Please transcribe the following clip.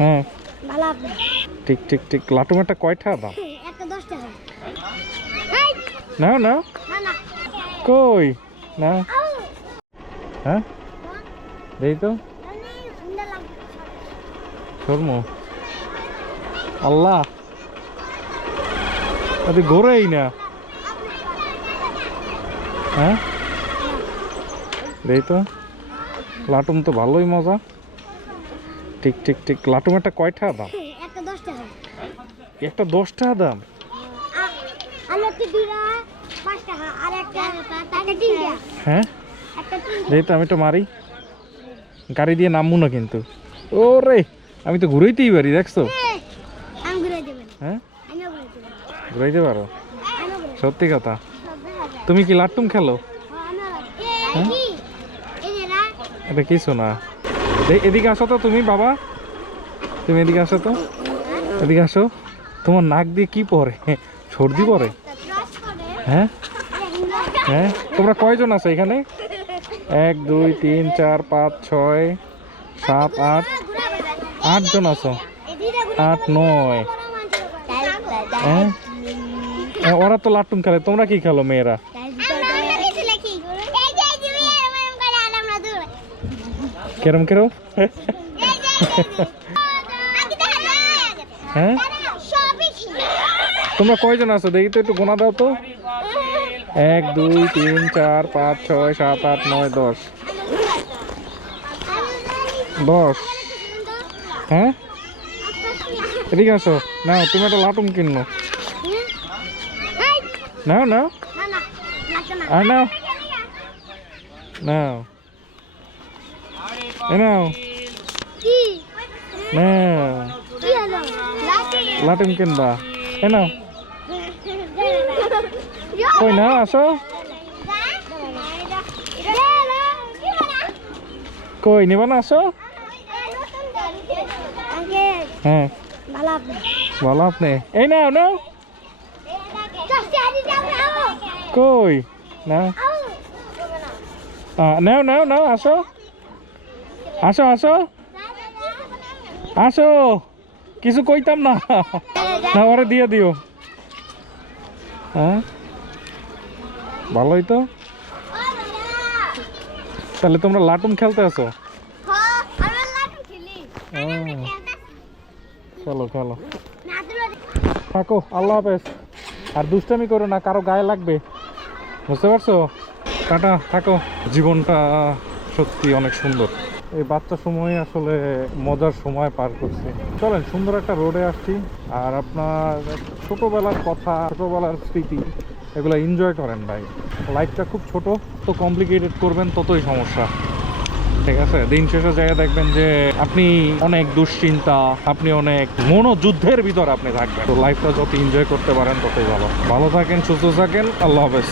হ্যাঁ ভালো আপনি ঠিক ঠিক ঠিক লাটুম একটা কয়টা দাম? একটা 10 টাকা। নাও নাও না না কই নাও আউ হ্যাঁ দেই তো মানে সুন্দর লাগে। শর্ম আল্লাহ আরে ঘোরেই না হ্যাঁ দেই তো লাটুম তো ভালোই মজা ঠিক ঠিক ঠিক লাটুম একটা কয়টা দাম? একটা 10 টাকা। একটা 10 টাকা দাম? আর একটা দিরা 5 টাকা আর একটা 3 টাকা। হ্যাঁ একটা 3 টাকা। দেই তো আমি তো মারি গাড়ি দিয়ে নামবো না কিন্তু ওরে আমি তো ঘুরাইতেই পারি দেখছো আমি ঘুরে দেবেন। হ্যাঁ আমি ঘুরে দেবেন। ঘুরাইতে পারো আমি ঘুরে সত্যি কথা সব দেখা যায়। তুমি কি লাট্টুম খেলো এই কি এই যে না এটা কিছু না এদিকে আসো তো তুমি বাবা তুমি এদিকে আসো তো এদিকে আসো তোমার নাক দিয়ে কি পরে সর্দি পরে ক্রস করে হ্যাঁ হ্যাঁ তোমরা কয়জন আছো এখানে 1 2 3 4 5 6 7 8 8 জন আছো 8 9 হ্যাঁ ওরা তো লাট্টুম খেলে তোমরা কি খেলো মেয়েরা কেরম কেরম হ্যাঁ তোমরা কয়জন আছো দেখি তো একটু গোনা দাও তো 1 2 3 4 5 6 7 8 9 10 10 হ্যাঁ এদিকে আসো নাও তুমি একটা লাটুম কিনো নাও নাও আর নাও নাও এ নাও নাও লাটুম কিনবা এ নাও কই নাও আসো কই নিবা না আসো হ্যাঁ ভালো আপনি এই নাও নাও কই নাও নাও নাও নাও আসো আসো আসো আসো কিছু কইতাম না না ওরে দিয়ে দিও হ্যাঁ ভালোই তো তাহলে তোমরা লাটুম খেলতে আসো চলো চলো থাকো আল্লাহ হাফেজ আর দুষ্টামি করো না কারো গায়ে লাগবে বুঝতে পারছো টাটা থাকো জীবনটা সত্যি অনেক সুন্দর এই বাচ্চা সময়ে আসলে মজার সময় পার করছি চলেন সুন্দর একটা রোডে আসছি আর আপনার ছোটবেলার কথা ছোটবেলার স্মৃতি এগুলো এনজয় করেন ভাই লাইফটা খুব ছোট তো কমপ্লিকেটেড করবেন ততই সমস্যা ঠিক আছে দিন শেষের জায়গায় দেখবেন যে আপনি অনেক দুশ্চিন্তা আপনি অনেক মনোযুদ্ধের ভিতর আপনি থাকবেন তো লাইফটা যত এনজয় করতে পারেন ততই ভালো ভালো থাকেন সুস্থ থাকেন আল্লাহ হাফেজ